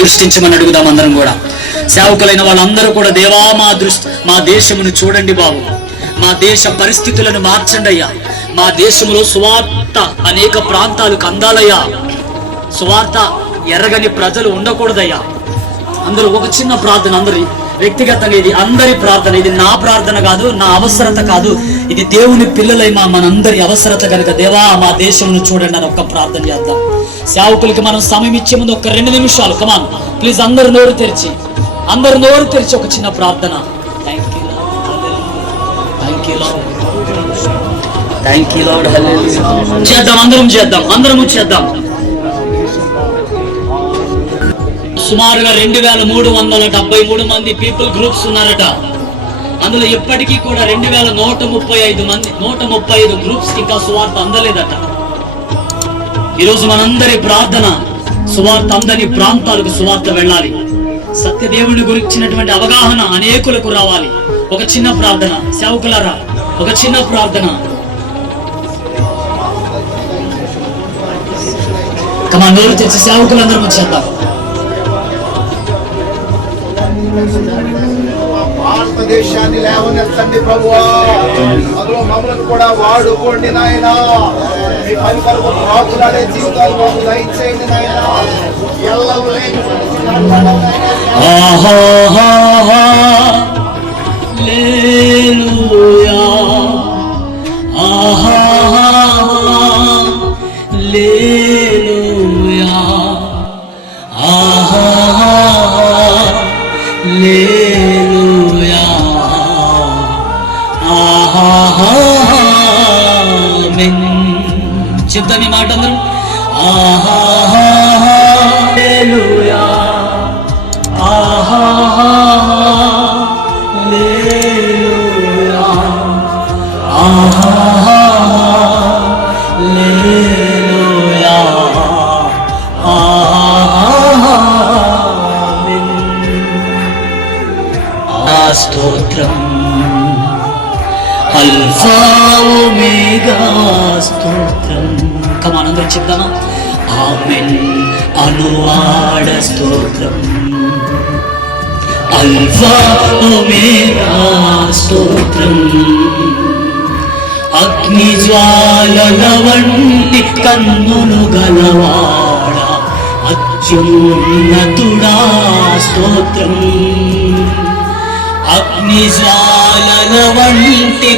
దృష్టించమని అడుగుదాం. అందరం కూడా సేవకులైన వాళ్ళందరూ కూడా దేవా మా దేశమును చూడండి బాబు, మా దేశ పరిస్థితులను మార్చండి అయ్యా, మా దేశంలో సువార్త అనేక ప్రాంతాలకు అందాలయ్యా, సువార్త ఎరగని ప్రజలు ఉండకూడదయ్యా. అందరూ ఒక చిన్న ప్రార్థన, అందరి వ్యక్తిగతంగా, ఇది అందరి ప్రార్థన, ఇది నా ప్రార్థన కాదు, నా అవసరత కాదు, ఇది దేవుని పిల్లలై మనందరి అవసరత కనుక దేవా మా దేశంను చూడండి అని ఒక్క ప్రార్థన చేద్దాం. సేవకులకి మనం సమయం ఇచ్చే ముందు ఒక 2 నిమిషాలు కమాన్ ప్లీజ్ అందరు నోరు తెరిచి ఒక చిన్న ప్రార్థన. చేద్దాం, అందరము చేద్దాం. సుమారుగా 2373 మంది పీపుల్ గ్రూప్స్ ఉన్నారట. అందులో ఇప్పటికీ కూడా 2135 గ్రూప్స్ ఇంకా సువార్త అందలేదట. ఈరోజు మనందరి ప్రార్థన సువార్త అందని ప్రాంతాలకు సువార్త వెళ్ళాలి. సత్యదేవుని గురించినటువంటి అవగాహన అనేకులకు రావాలి. ఒక చిన్న ప్రార్థన సేవకులారా, ఒక చిన్న ప్రార్థన. నోరు తెచ్చి సేవకులందరూ వచ్చేద్దాం. భారతదేశాన్ని లేవనెత్తండి ప్రభువా, అందులో మమ్మల్ని కూడా వాడుకోండి నాయనా. మీ పని కొరకు ప్రాకులాడే జీవితాలు మాకు దయచేయండి నాయనా. ఎల్లవూ చెప్తాం ఈ మాట అందరం. స్తోత్రం అల్ఫా ఒమేగా స్తోత్రం. కమానందరం చెప్తామా? ఆమేన్ అనువాడ స్తోత్రం అల్ఫా ఒమేగా స్తోత్రం. అగ్ని జ్వాలల వంటి కన్నులు గలవాడ అత్యున్నతుడా స్తోత్రం. అగ్ని జ్వాలల వంటి